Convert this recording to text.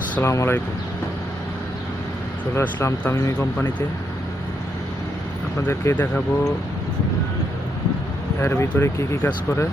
আসসালামু আলাইকুম। চলে আসলাম তামিমি কোম্পানিতে। আপনাদেরকে দেখাবো এর ভিতরে কি কি কাজ করে।